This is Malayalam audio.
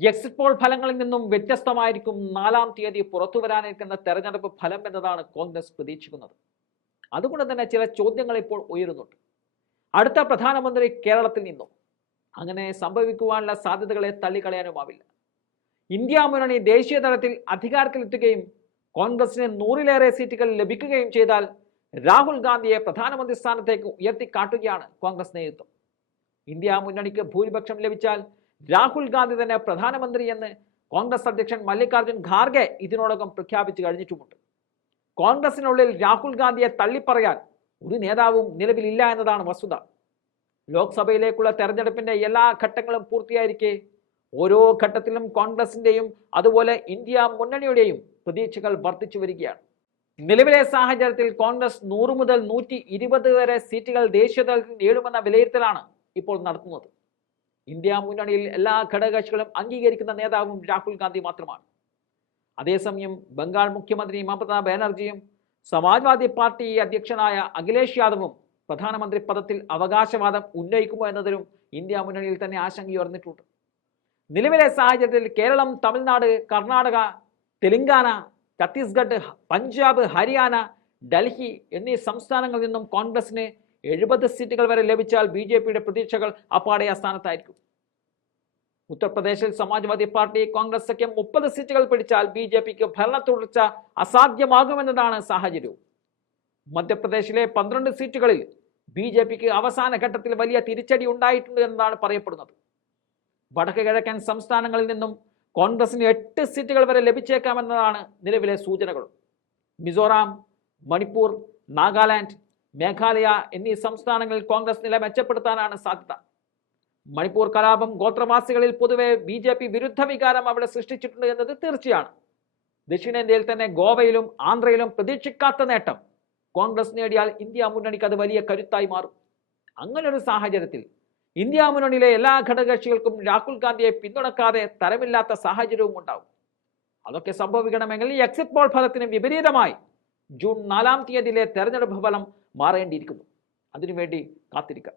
എക്സിറ്റ് പോൾ ഫലങ്ങളിൽ നിന്നും വ്യത്യസ്തമായിരിക്കും നാലാം തീയതി പുറത്തു വരാനിരിക്കുന്ന തെരഞ്ഞെടുപ്പ് ഫലം എന്നതാണ് കോൺഗ്രസ് പ്രതീക്ഷിക്കുന്നത്. അതുകൊണ്ട് തന്നെ ചില ചോദ്യങ്ങൾ ഇപ്പോൾ ഉയരുന്നുണ്ട്. അടുത്ത പ്രധാനമന്ത്രി കേരളത്തിൽ നിന്നും അങ്ങനെ സംഭവിക്കുവാനുള്ള സാധ്യതകളെ തള്ളിക്കളയാനുമാവില്ല. ഇന്ത്യ മുന്നണി ദേശീയ തലത്തിൽ അധികാരത്തിലെത്തുകയും കോൺഗ്രസിന് നൂറിലേറെ സീറ്റുകൾ ലഭിക്കുകയും ചെയ്താൽ രാഹുൽ ഗാന്ധിയെ പ്രധാനമന്ത്രി സ്ഥാനത്തേക്ക് ഉയർത്തിക്കാട്ടുകയാണ് കോൺഗ്രസ് നേതൃത്വം. ഇന്ത്യ മുന്നണിക്ക് ഭൂരിപക്ഷം ലഭിച്ചാൽ രാഹുൽ ഗാന്ധി തന്നെ പ്രധാനമന്ത്രി എന്ന് കോൺഗ്രസ് അധ്യക്ഷൻ മല്ലികാർജുൻ ഖാർഗെ ഇതിനോടകം പ്രഖ്യാപിച്ചു കഴിഞ്ഞിട്ടുമുണ്ട്. കോൺഗ്രസിനുള്ളിൽ രാഹുൽ ഗാന്ധിയെ തള്ളിപ്പറയാൻ ഒരു നേതാവും നിലവിലില്ല എന്നതാണ് വസ്തുത. ലോക്സഭയിലേക്കുള്ള തെരഞ്ഞെടുപ്പിന്റെ എല്ലാ ഘട്ടങ്ങളും പൂർത്തിയായിരിക്കെ. ഓരോ ഘട്ടത്തിലും കോൺഗ്രസിന്റെയും അതുപോലെ ഇന്ത്യ മുന്നണിയുടെയും പ്രതീക്ഷകൾ വർദ്ധിച്ചു വരികയാണ്. നിലവിലെ സാഹചര്യത്തിൽ കോൺഗ്രസ് നൂറ് മുതൽ നൂറ്റി വരെ സീറ്റുകൾ ദേശീയ തലത്തിൽ നേടുമെന്ന വിലയിരുത്തലാണ് ഇപ്പോൾ നടത്തുന്നത്. ഇന്ത്യ മുന്നണിയിൽ എല്ലാ ഘടകകക്ഷികളും അംഗീകരിക്കുന്ന നേതാവും രാഹുൽ ഗാന്ധി മാത്രമാണ്. അതേസമയം ബംഗാൾ മുഖ്യമന്ത്രി മമതാ ബാനർജിയും സമാജ്വാദി പാർട്ടി അധ്യക്ഷനായ അഖിലേഷ് യാദവും പ്രധാനമന്ത്രി പദത്തിൽ അവകാശവാദം ഉന്നയിക്കുമോ എന്നതിലും ഇന്ത്യ മുന്നണിയിൽ തന്നെ ആശങ്കയുയർന്നിട്ടുണ്ട് നിലവിലെ സാഹചര്യത്തിൽ കേരളം തമിഴ്നാട് കർണാടക തെലങ്കാന ഛത്തീസ്ഗഡ് പഞ്ചാബ് ഹരിയാന ഡൽഹി എന്നീ സംസ്ഥാനങ്ങളിൽ നിന്നും കോൺഗ്രസിന് എഴുപത് സീറ്റുകൾ വരെ ലഭിച്ചാൽ ബി പ്രതീക്ഷകൾ അപ്പാടെ അസ്ഥാനത്തായിരിക്കും. ഉത്തർപ്രദേശിൽ സമാജ്വാദി പാർട്ടി കോൺഗ്രസ് സഖ്യം മുപ്പത് സീറ്റുകൾ പിടിച്ചാൽ ബി ജെ പിക്ക് ഭരണ തുടർച്ച അസാധ്യമാകുമെന്നതാണ് സാഹചര്യവും മധ്യപ്രദേശിലെ പന്ത്രണ്ട് സീറ്റുകളിൽ ബി ജെ പിക്ക് അവസാന ഘട്ടത്തിൽ വലിയ തിരിച്ചടി ഉണ്ടായിട്ടുണ്ട് എന്നതാണ് പറയപ്പെടുന്നത്. വടക്ക് കിഴക്കൻ സംസ്ഥാനങ്ങളിൽ നിന്നും കോൺഗ്രസിന് എട്ട് സീറ്റുകൾ വരെ ലഭിച്ചേക്കാമെന്നതാണ് നിലവിലെ സൂചനകൾ. മിസോറാം മണിപ്പൂർ നാഗാലാൻഡ് മേഘാലയ എന്നീ സംസ്ഥാനങ്ങളിൽ കോൺഗ്രസ് നില മെച്ചപ്പെടുത്താനാണ് സാധ്യത. മണിപ്പൂർ കലാപം ഗോത്രവാസികളിൽ പൊതുവെ ബി ജെ പി വിരുദ്ധ വികാരം അവിടെ സൃഷ്ടിച്ചിട്ടുണ്ട് എന്നത് തീർച്ചയാണ്. ദക്ഷിണേന്ത്യയിൽ തന്നെ ഗോവയിലും ആന്ധ്രയിലും പ്രതീക്ഷിക്കാത്ത നേട്ടം. കോൺഗ്രസ് നേടിയാൽ ഇന്ത്യ മുന്നണിക്ക് അത് വലിയ കരുത്തായി മാറും. അങ്ങനൊരു സാഹചര്യത്തിൽ ഇന്ത്യ മുന്നണിയിലെ എല്ലാ ഘടകകക്ഷികൾക്കും രാഹുൽ ഗാന്ധിയെ പിന്തുണക്കാതെ തരമില്ലാത്ത സാഹചര്യവും ഉണ്ടാവും. അതൊക്കെ സംഭവിക്കണമെങ്കിൽ ഈ എക്സിറ്റ് പോൾ ഫലത്തിന് വിപരീതമായി ജൂൺ നാലാം തീയതിയിലെ തെരഞ്ഞെടുപ്പ് ഫലം മാറേണ്ടിയിരിക്കുന്നു. അതിനുവേണ്ടി കാത്തിരിക്കാം.